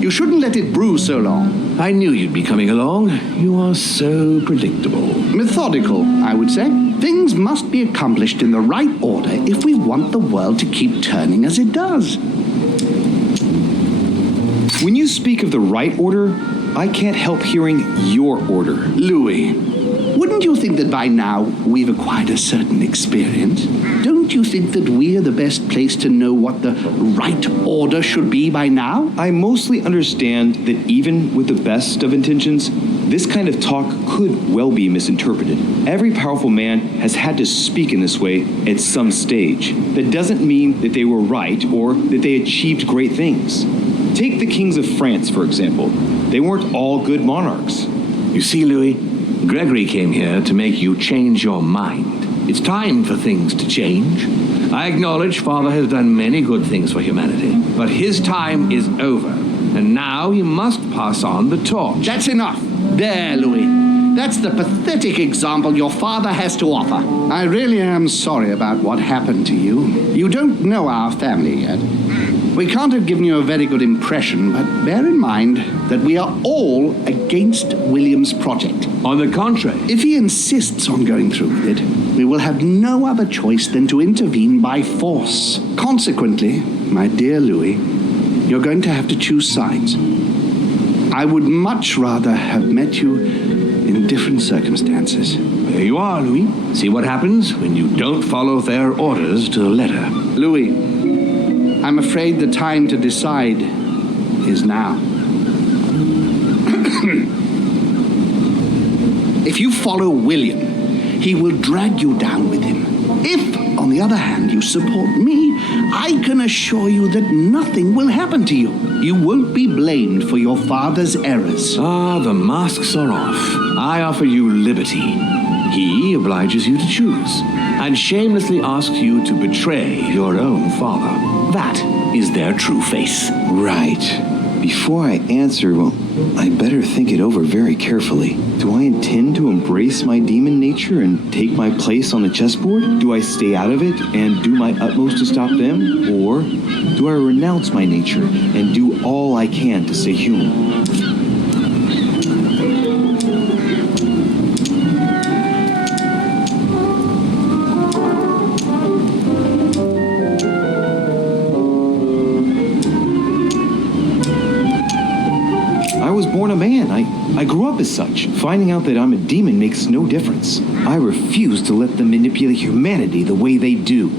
You shouldn't let it brew so long. I knew you'd be coming along. You are so predictable. Methodical, I would say. Things must be accomplished in the right order if we want the world to keep turning as it does. When you speak of the right order, I can't help hearing your order. Louis, wouldn't you think that by now we've acquired a certain experience? Don't you think that we're the best place to know what the right order should be by now? I mostly understand that even with the best of intentions, this kind of talk could well be misinterpreted. Every powerful man has had to speak in this way at some stage. That doesn't mean that they were right or that they achieved great things. Take the kings of France, for example. They weren't all good monarchs. You see, Louis, Gregory came here to make you change your mind. It's time for things to change. I acknowledge Father has done many good things for humanity, but his time is over, and now he must pass on the torch. That's enough. There, Louis. That's the pathetic example your father has to offer. I really am sorry about what happened to you. You don't know our family yet. We can't have given you a very good impression, but bear in mind that we are all against William's project. On the contrary. If he insists on going through with it, we will have no other choice than to intervene by force. Consequently, my dear Louis, you're going to have to choose sides. I would much rather have met you in different circumstances. There you are, Louis. See what happens when you don't follow their orders to the letter. Louis, I'm afraid the time to decide is now. If you follow William, he will drag you down with him. If, on the other hand, you support me, I can assure you that nothing will happen to you. You won't be blamed for your father's errors. Ah, the masks are off. I offer you liberty. He obliges you to choose, and shamelessly asks you to betray your own father. That is their true face. Right. Before I answer, well, I better think it over very carefully. Do I intend to embrace my demon nature and take my place on the chessboard? Do I stay out of it and do my utmost to stop them? Or do I renounce my nature and do all I can to stay human? I was born a man. I grew up as such. Finding out that I'm a demon makes no difference. I refuse to let them manipulate humanity the way they do.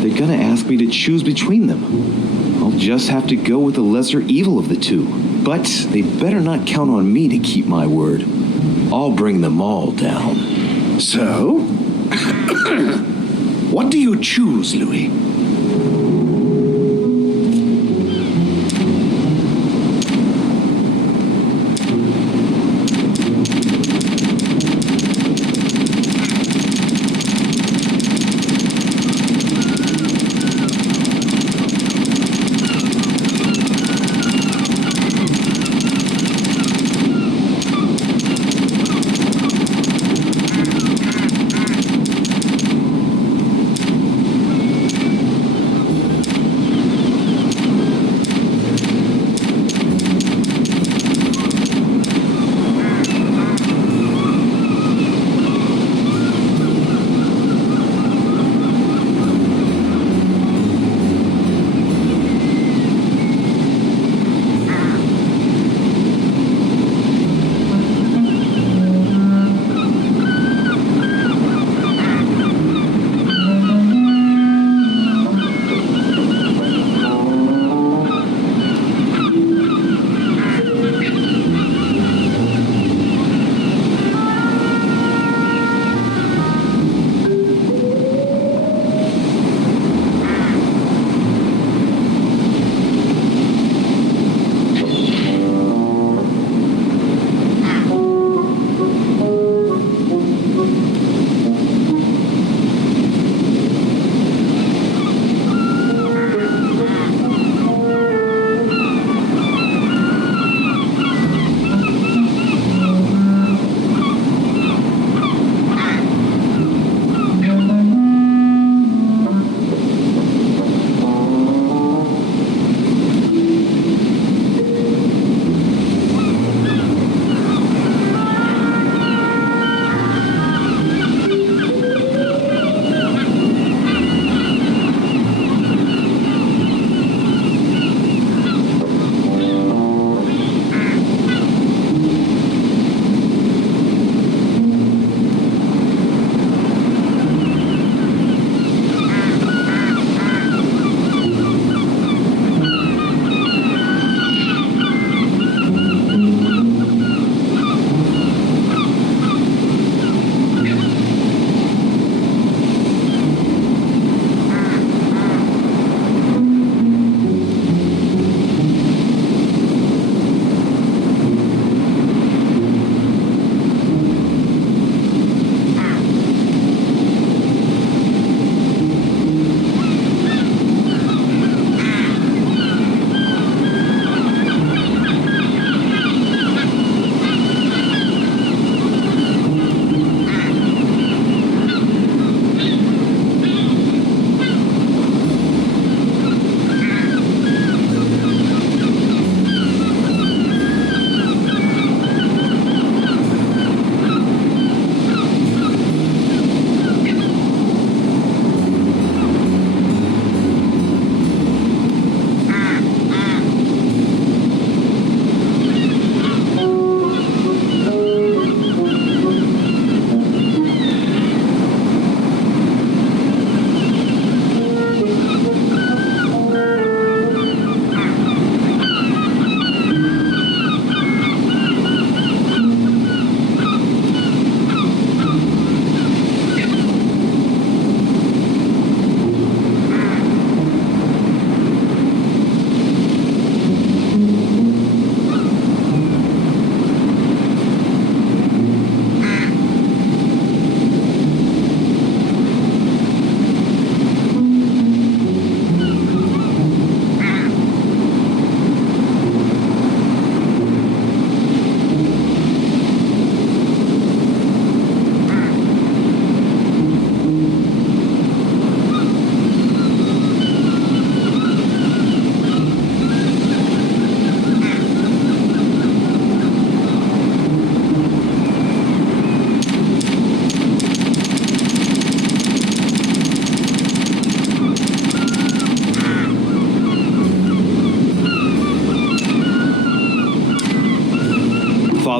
They're gonna ask me to choose between them. I'll just have to go with the lesser evil of the two. But they better not count on me to keep my word. I'll bring them all down. So? What do you choose, Louis?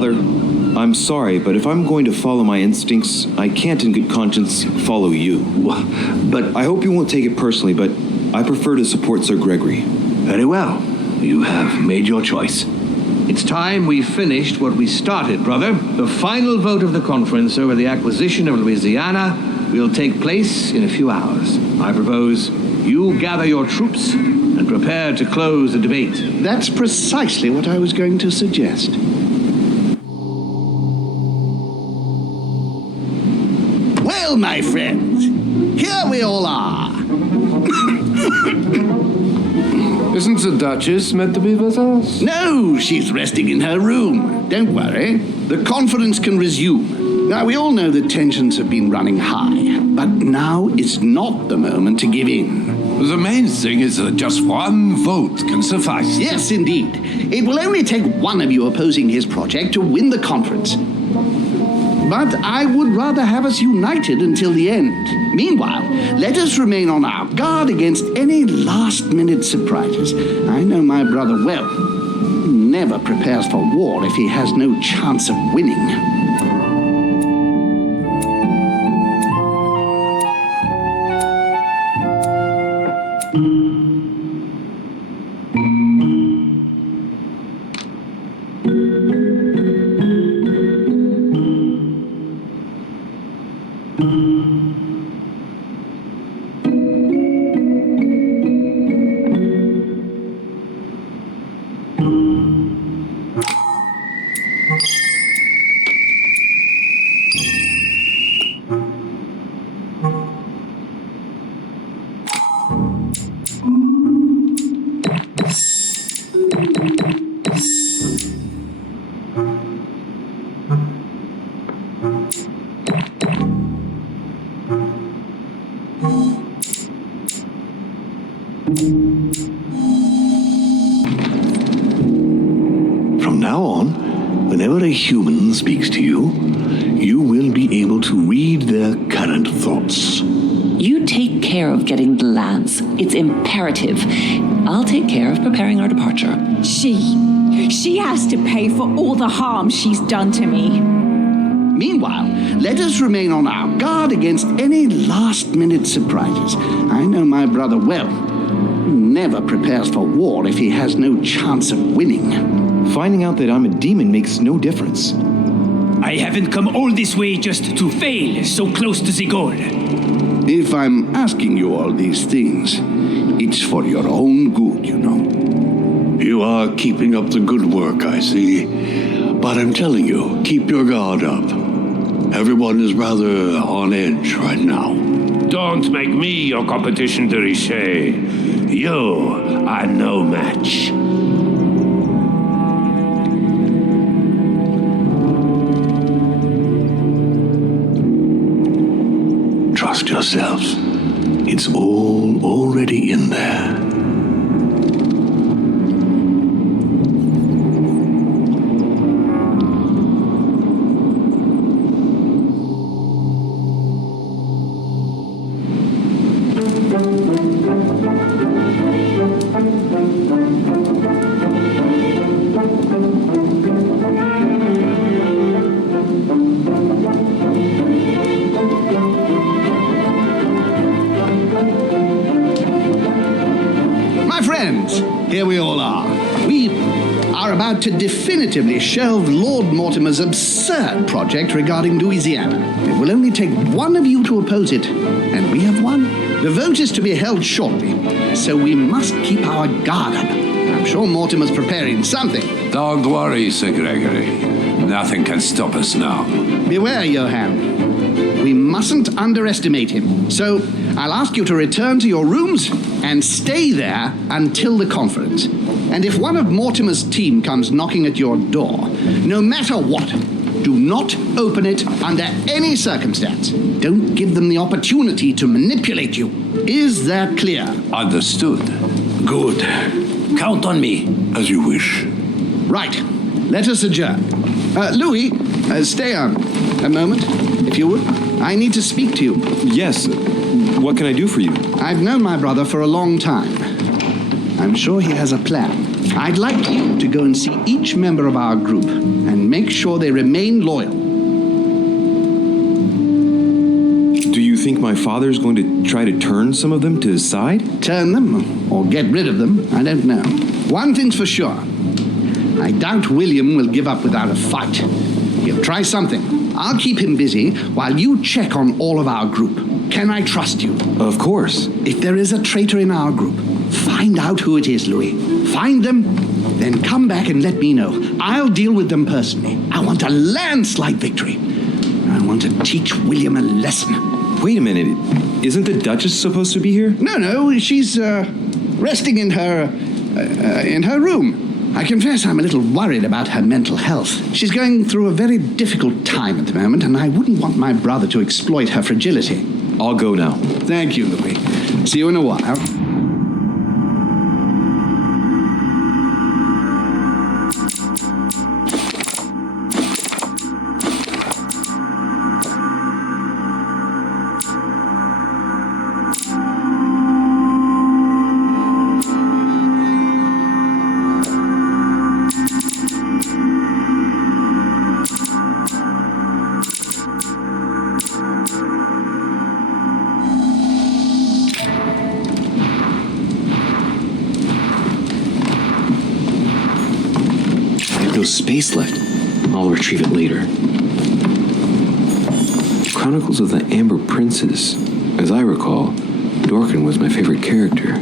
Father, I'm sorry, but if I'm going to follow my instincts, I can't in good conscience follow you. But I hope you won't take it personally, but I prefer to support Sir Gregory. very well. You have made your choice. It's time we finished what we started, brother. The final vote of the conference over the acquisition of Louisiana will take place in a few hours. I propose you gather your troops and prepare to close the debate. That's precisely what I was going to suggest. Well, my friends, here we all are. Isn't the Duchess meant to be with us? No, she's resting in her room. Don't worry. The conference can resume. Now, we all know that tensions have been running high, but now is not the moment to give in. The main thing is that just one vote can suffice. Yes, indeed. It will only take one of you opposing his project to win the conference. But I would rather have us united until the end. Meanwhile, let us remain on our guard against any last-minute surprises. I know my brother well. He never prepares for war if he has no chance of winning. From now on, whenever a human speaks to you, you will be able to read their current thoughts. You take care of getting the lands. It's imperative. I'll take care of preparing our departure. She has to pay for all the harm she's done to me. Meanwhile, let us remain on our guard against any last-minute surprises. I know my brother well. He never prepares for war if he has no chance of winning. Finding out that I'm a demon makes no difference. I haven't come all this way just to fail so close to the goal. If I'm asking you all these things, it's for your own good, you know. You are keeping up the good work, I see. But I'm telling you, keep your guard up. Everyone is rather on edge right now. Don't make me your competition, de Richet. You are no match. Trust yourselves. It's all already in there. Here we all are. We are about to definitively shelve Lord Mortimer's absurd project regarding Louisiana. It will only take one of you to oppose it, and we have won. The vote is to be held shortly, so we must keep our guard up. I'm sure Mortimer's preparing something. Don't worry, Sir Gregory. Nothing can stop us now. Beware, Johann. We mustn't underestimate him. So I'll ask you to return to your rooms and stay there until the conference. And if one of Mortimer's team comes knocking at your door, no matter what, do not open it under any circumstance. Don't give them the opportunity to manipulate you. Is that clear? Understood. Good. Count on me. As you wish. Right. Let us adjourn. Louis, stay on a moment, if you would. I need to speak to you. Yes. What can I do for you? I've known my brother for a long time. I'm sure he has a plan. I'd like you to go and see each member of our group and make sure they remain loyal. Do you think my father's going to try to turn some of them to his side? Turn them or get rid of them, I don't know. One thing's for sure. I doubt William will give up without a fight. He'll try something. I'll keep him busy while you check on all of our group. Can I trust you? Of course. If there is a traitor in our group, find out who it is, Louis. Find them, then come back and let me know. I'll deal with them personally. I want a landslide victory. I want to teach William a lesson. Wait a minute. Isn't the Duchess supposed to be here? No, she's resting in her room. I confess I'm a little worried about her mental health. She's going through a very difficult time at the moment, and I wouldn't want my brother to exploit her fragility. I'll go now. Thank you, Louis. See you in a while. Space left. I'll retrieve it later. Chronicles of the Amber Princess. As I recall, Dorkin was my favorite character.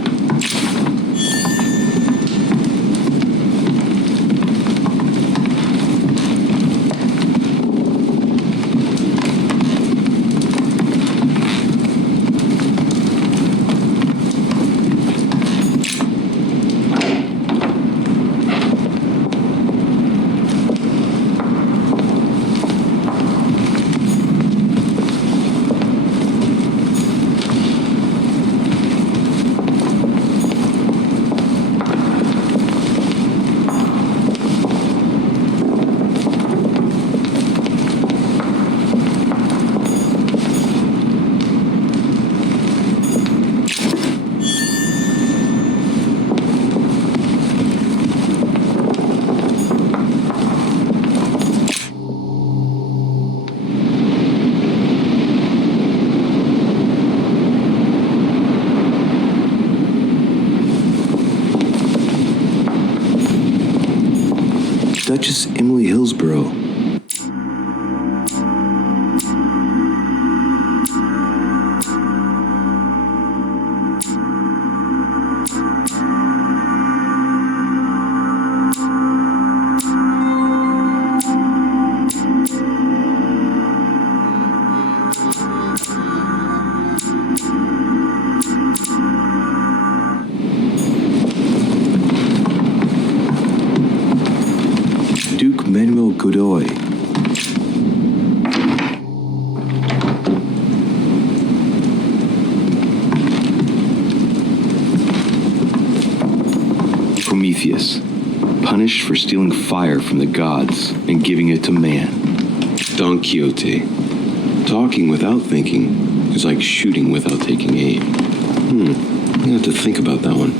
Duchess Emily Hillsborough. Godoy. Prometheus, punished for stealing fire from the gods and giving it to man. Don Quixote, talking without thinking is like shooting without taking aim. I have to think about that one.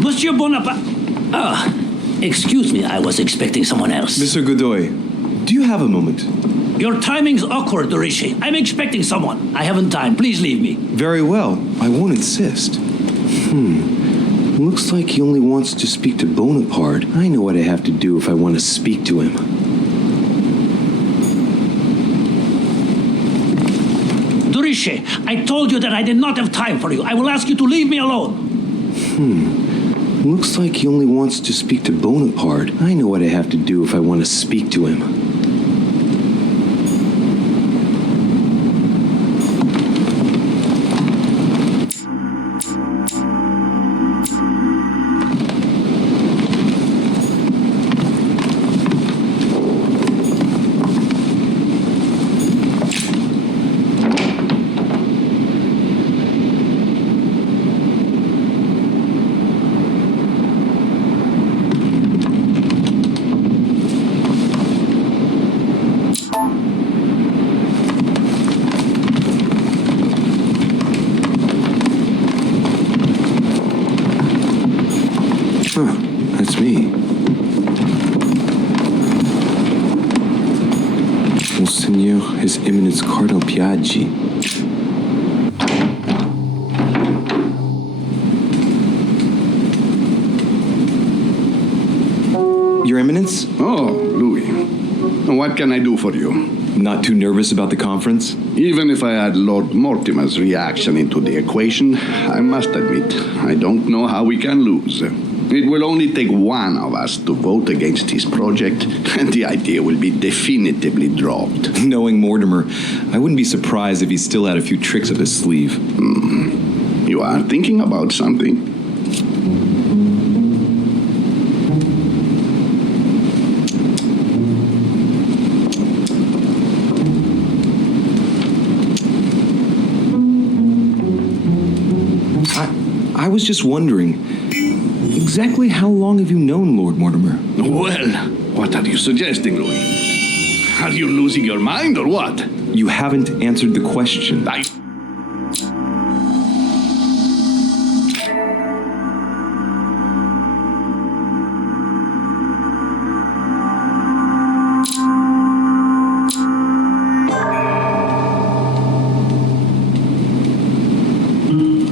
Monsieur Bonaparte. Excuse me, I was expecting someone else. Mr. Godoy, do you have a moment? Your timing's awkward, Dorishi. I'm expecting someone. I haven't time. Please leave me. Very well. I won't insist. Looks like he only wants to speak to Bonaparte. I know what I have to do if I want to speak to him. Dorishi, I told you that I did not have time for you. I will ask you to leave me alone. Looks like he only wants to speak to Bonaparte. I know what I have to do if I want to speak to him. That's me. Monseigneur, His Eminence Cardinal Piaggi. Your Eminence? Oh, Louis. What can I do for you? Not too nervous about the conference? Even if I add Lord Mortimer's reaction into the equation, I must admit, I don't know how we can lose. It will only take one of us to vote against his project, and the idea will be definitively dropped. Knowing Mortimer, I wouldn't be surprised if he still had a few tricks up his sleeve. You are thinking about something? I was just wondering, exactly how long have you known Lord Mortimer? Well, what are you suggesting, Louis? Are you losing your mind or what? You haven't answered the question.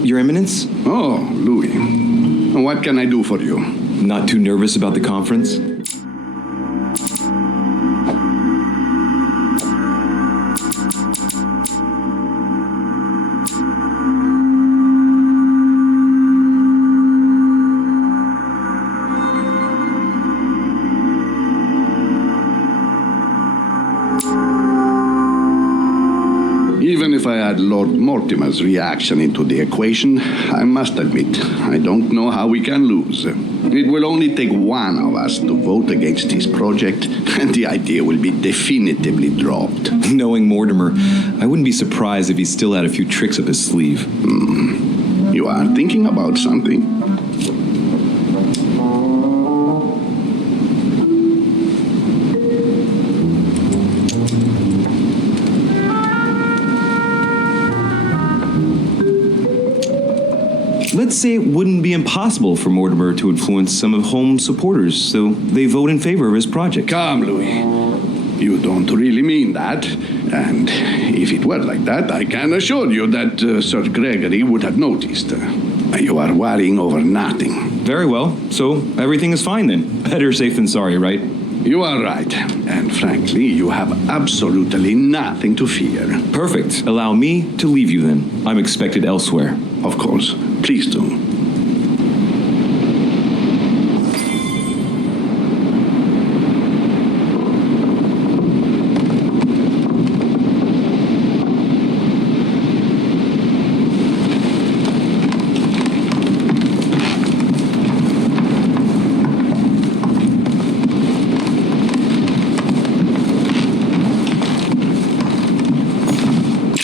Your Eminence? Oh, Louis. What can I do for you? Not too nervous about the conference? Even if I add Lord Mortimer's reaction into the equation, I must admit, I don't know how we can lose. It will only take one of us to vote against his project, and the idea will be definitively dropped. Knowing Mortimer, I wouldn't be surprised if he still had a few tricks up his sleeve. You are thinking about something? Let's say it wouldn't be impossible for Mortimer to influence some of Holmes' supporters, so they vote in favor of his project. Come, Louis. You don't really mean that. And if it were like that, I can assure you that Sir Gregory would have noticed. You are worrying over nothing. Very well. So everything is fine then. Better safe than sorry, right? You are right. And frankly, you have absolutely nothing to fear. Perfect. Allow me to leave you then. I'm expected elsewhere. Of course. Please do.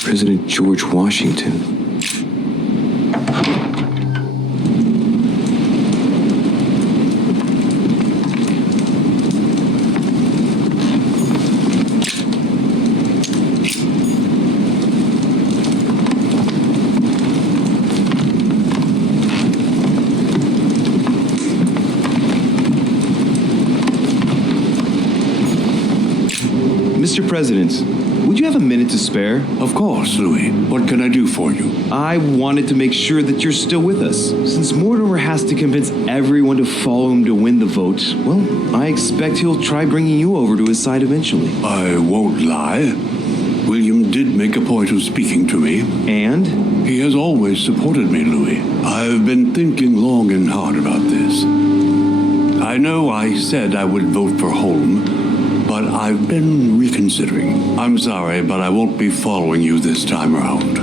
President George Washington. Mr. Mr. President, would you have a minute to spare? Of course, Louis. What can I do for you? I wanted to make sure that you're still with us. Since Mortimer has to convince everyone to follow him to win the vote, well, I expect he'll try bringing you over to his side eventually. I won't lie. William did make a point of speaking to me. And? He has always supported me, Louis. I've been thinking long and hard about this. I know I said I would vote for Holm, but I've been reconsidering. I'm sorry, but I won't be following you this time around.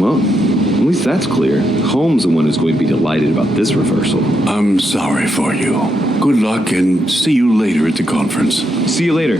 Well, at least that's clear. Holmes the one who's going to be delighted about this reversal. I'm sorry for you. Good luck and see you later at the conference. See you later.